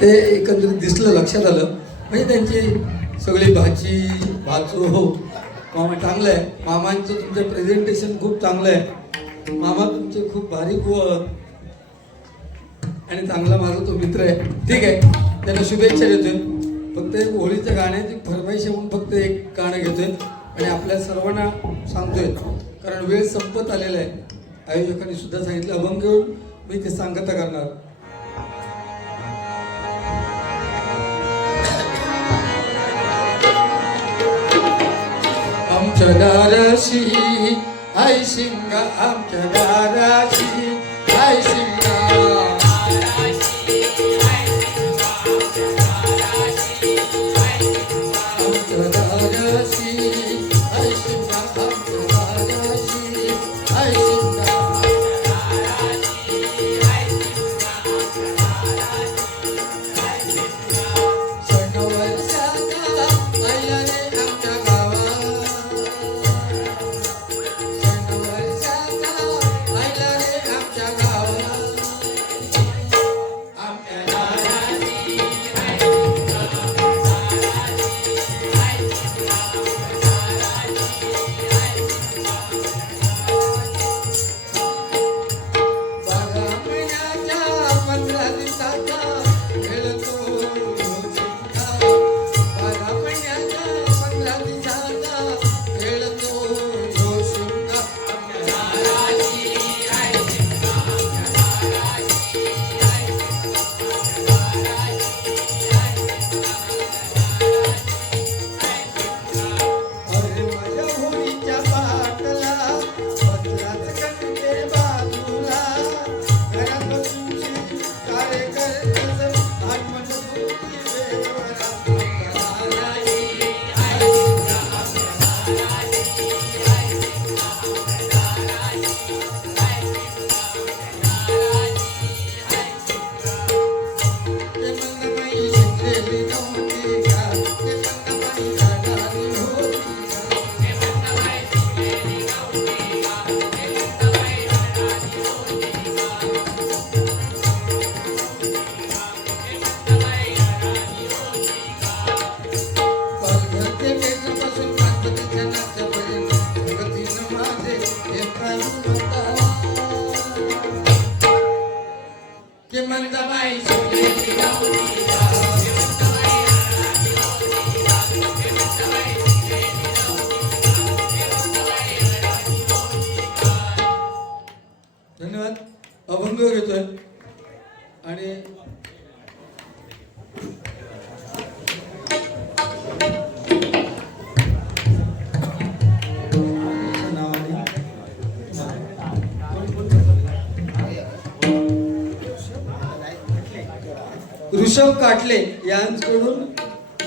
ते एकंदरीत दिसलं, लक्षात आलं. म्हणजे त्यांची सगळी भाची भाचू हो मामा चांगलं आहे. मामांचं तुमचं प्रेझेंटेशन खूप चांगलं आहे. मामा तुमचे खूप भारी आणि चांगला माझा तो मित्र आहे. ठीक आहे, त्यांना शुभेच्छा देतोय. फक्त एक होळीच्या गाण्याची फरमाईश म्हणून फक्त एक गाणं घेतोय आणि आपल्या सर्वांना सांगतोय, कारण वेळ संपत आलेला आहे. आयोजकांनी सुद्धा सांगितलं अभंग घेऊन मी ते सांगता करणार. आमच्या दाराशी आई शिंगा, आमच्या दाराशी आई शिंगा, धन्यवाद. अभंग घेतोय आणि ऋषभ काटले यांकडून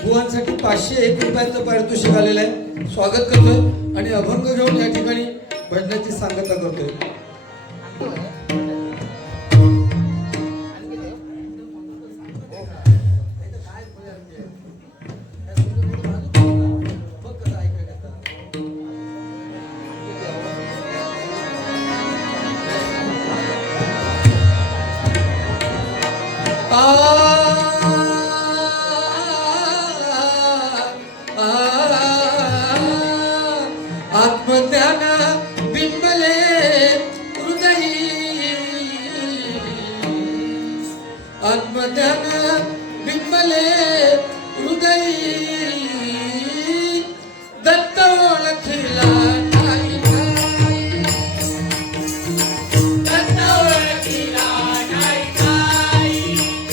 बुवांसाठी 501 रुपयाचं पारितोषिक आलेलं आहे. स्वागत करतोय आणि अभंग घेऊन या ठिकाणी भजनाची सांगता करतोय. आत्मज्ञान बिंबले हृदयी, आत्मज्ञान बिंबले हृदयी, दत्त ओळखिला नाही नाही, दत्त ओळखिला नाही नाही,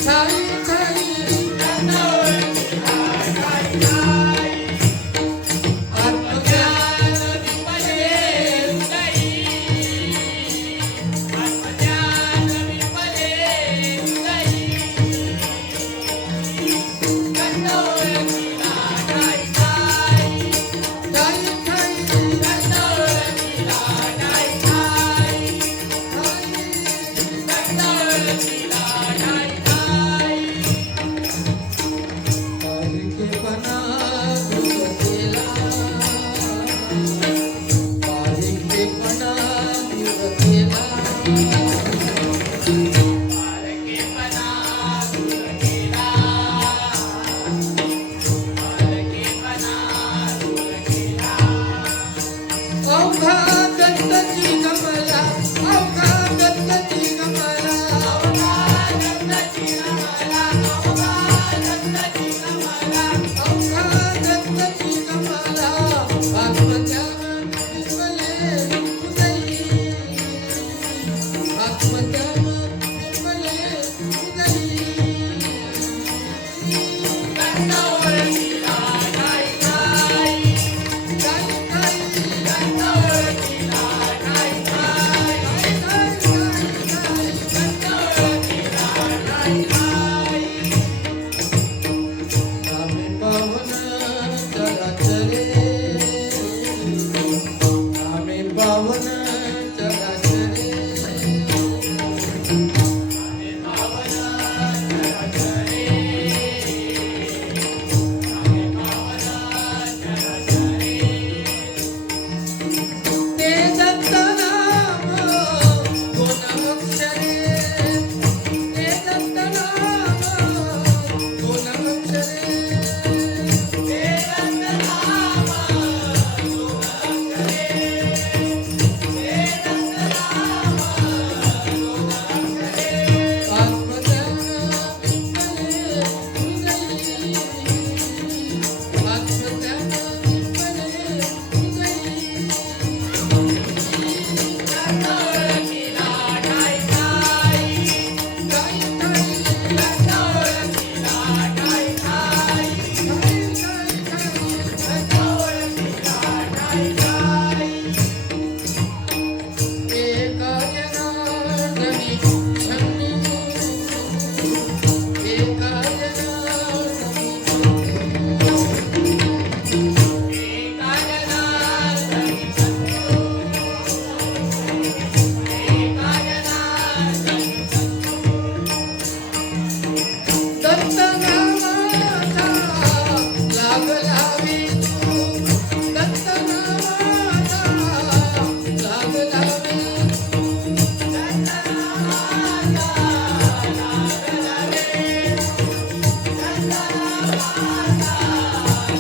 साई साई दत्त ओळखिला नाही नाही. आत्मज्ञान बिंबले हृदयी, आत्मज्ञान बिंबले हृदयी, दत्त ओळखिला नाही नाही, साई साई दत्त दत्त नामाचा लागला विठू दत्त नामाचा लागला विठू दत्त नामाचा लागला विठू दत्त नामाचा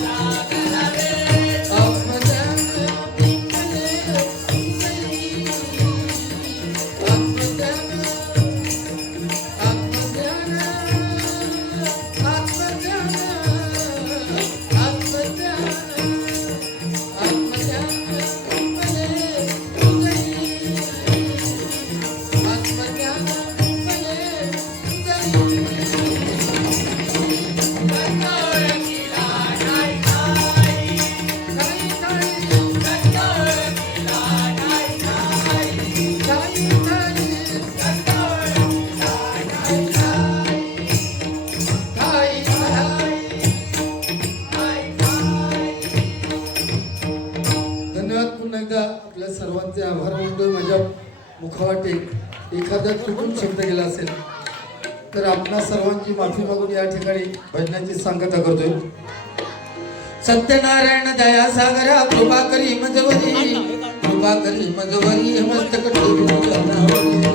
लागला विठू आत्मज्ञान पिंपले आत्मज्ञान आत्मज्ञान आत्मज्ञान आत्मज्ञान आत्मज्ञान पिंपले आत्मज्ञान पिंपले धन्यवाद. पुन्हा एकदा आपल्या सर्वांचे आभार मानतोय. माझ्या मुखावाटे एखादा चुकून शब्द गेला असेल तर आपणा सर्वांची माफी मागून या ठिकाणी भजनाची सांगता करतोय. सत्यनारायण दया सागरा कृपा करी मजवरी कृपा करी मजवरी मस्तक ठेवी